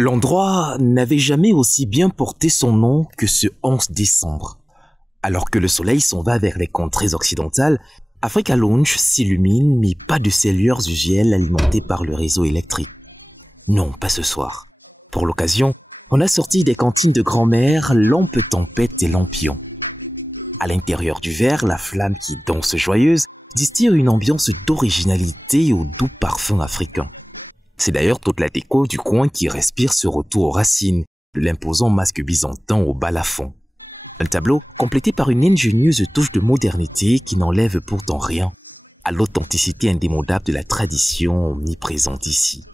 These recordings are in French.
L'endroit n'avait jamais aussi bien porté son nom que ce 11 décembre. Alors que le soleil s'en va vers les contrées occidentales, Africa Lounge s'illumine, mais pas de ses lueurs usuelles alimentées par le réseau électrique. Non, pas ce soir. Pour l'occasion, on a sorti des cantines de grand-mère, lampes tempête et lampions. À l'intérieur du verre, la flamme qui danse joyeuse distille une ambiance d'originalité au doux parfum africain. C'est d'ailleurs toute la déco du coin qui respire ce retour aux racines, de l'imposant masque byzantin au balafon. Un tableau complété par une ingénieuse touche de modernité qui n'enlève pourtant rien à l'authenticité indémodable de la tradition omniprésente ici.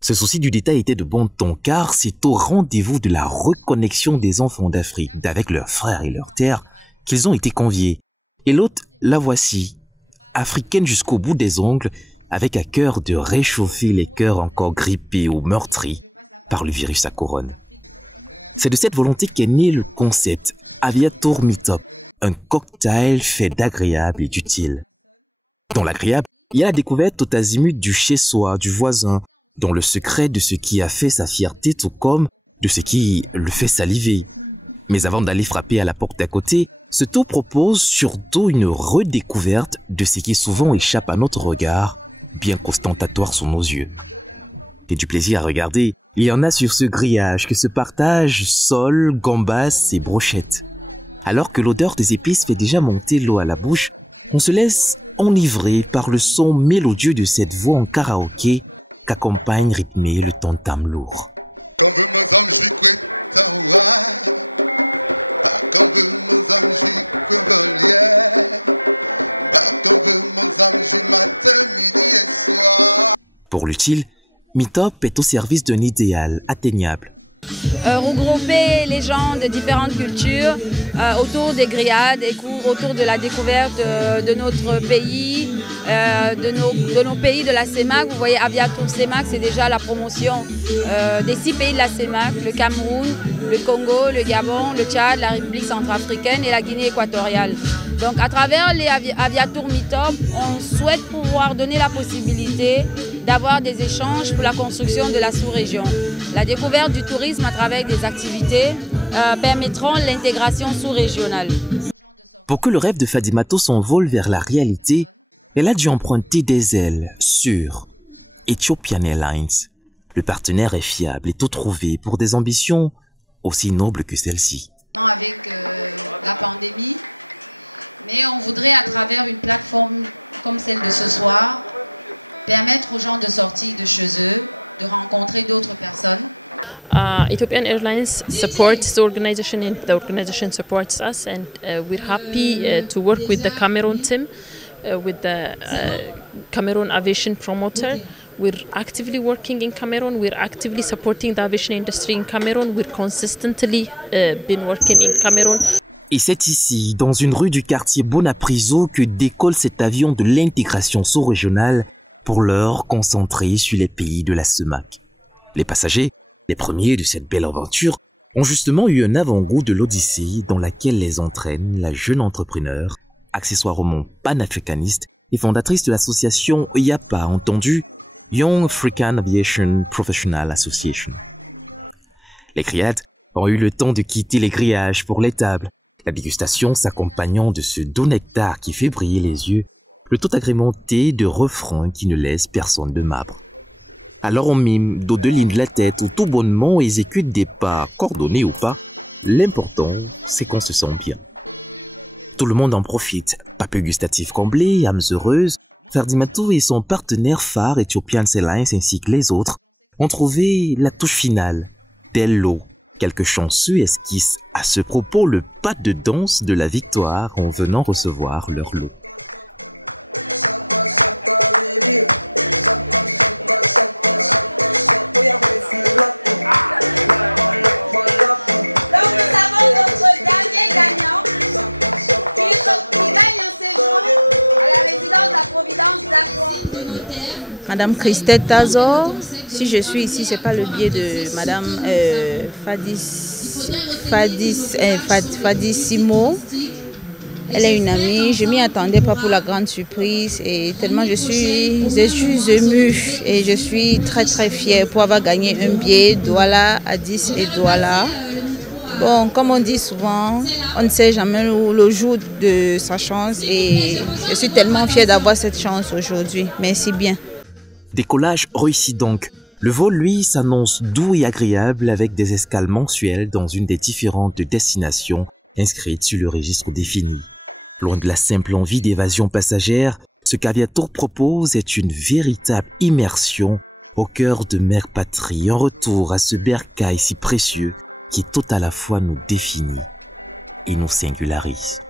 Ce souci du détail était de bon ton car c'est au rendez-vous de la reconnexion des enfants d'Afrique avec leurs frères et leurs terres qu'ils ont été conviés. Et l'autre, la voici, africaine jusqu'au bout des ongles, avec à cœur de réchauffer les cœurs encore grippés ou meurtris par le virus à couronne. C'est de cette volonté qu'est né le concept Aviator Meetup, un cocktail fait d'agréable et d'utile. Dans l'agréable, il y a la découverte tout azimut du chez-soi, du voisin, dans le secret de ce qui a fait sa fierté tout comme de ce qui le fait saliver. Mais avant d'aller frapper à la porte d'à côté, ce tour propose surtout une redécouverte de ce qui souvent échappe à notre regard, bien qu'ostentatoire sous nos yeux. Et du plaisir à regarder, il y en a sur ce grillage que se partagent sol, gambas et brochettes. Alors que l'odeur des épices fait déjà monter l'eau à la bouche, on se laisse enivrer par le son mélodieux de cette voix en karaoké qu'accompagne rythmé le tam-tam lourd. Pour l'utile, Meetup est au service d'un idéal atteignable. Regrouper les gens de différentes cultures autour des grillades et autour de la découverte de notre pays, de nos pays de la CEMAC. Vous voyez, Aviator CEMAC, c'est déjà la promotion des 6 pays de la CEMAC, le Cameroun, le Congo, le Gabon, le Tchad, la République centrafricaine et la Guinée équatoriale. Donc à travers les Aviator Meetup, on souhaite pouvoir donner la possibilité d'avoir des échanges pour la construction de la sous-région. La découverte du tourisme à travers des activités permettront l'intégration sous-régionale. Pour que le rêve de Fadimato s'envole vers la réalité, elle a dû emprunter des ailes sur Ethiopian Airlines. Le partenaire est fiable et tout trouvé pour des ambitions aussi nobles que celle-ci. Ethiopian Airlines supports the organization and the organization supports us, and we're happy to work with the Cameroon team, with the Cameroon aviation promoter. We're actively working in Cameroon, we're actively supporting the aviation industry in Cameroon, we're consistently been working in Cameroon. Et c'est ici, dans une rue du quartier Bonapriso, que décolle cet avion de l'intégration sous-régionale pour l'heure concentré sur les pays de la CEMAC. Les passagers, les premiers de cette belle aventure, ont justement eu un avant-goût de l'Odyssée dans laquelle les entraîne la jeune entrepreneur, accessoirement panafricaniste et fondatrice de l'association YAPA, entendu Young African Aviation Professional Association. Les grillades ont eu le temps de quitter les grillages pour les tables, la dégustation s'accompagnant de ce doux nectar qui fait briller les yeux, le tout agrémenté de refrains qui ne laissent personne de marbre. Alors on mime d'aux deux lignes de la tête ou tout bonnement exécute des pas, coordonnés ou pas. L'important, c'est qu'on se sent bien. Tout le monde en profite. Papeux gustatif comblé, âmes heureuses. Fadimato et son partenaire phare Ethiopian Airlines ainsi que les autres ont trouvé la touche finale, tel l'eau. Quelques chanceux esquissent à ce propos le pas de danse de la victoire en venant recevoir leur lot. Madame Christelle Tazor, si je suis ici, c'est pas le biais de Madame Fadissimo, Elle est une amie, je m'y attendais pas pour la grande surprise et tellement je suis émue et je suis très très fière pour avoir gagné un billet Douala, Addis et Douala. Bon, comme on dit souvent, on ne sait jamais le jour de sa chance et je suis tellement fière d'avoir cette chance aujourd'hui. Merci bien. Décollage réussi donc. Le vol, lui, s'annonce doux et agréable avec des escales mensuelles dans une des différentes destinations inscrites sur le registre défini. Loin de la simple envie d'évasion passagère, ce qu'Aviator propose est une véritable immersion au cœur de Mère Patrie, un retour à ce bercail si précieux qui tout à la fois nous définit et nous singularise.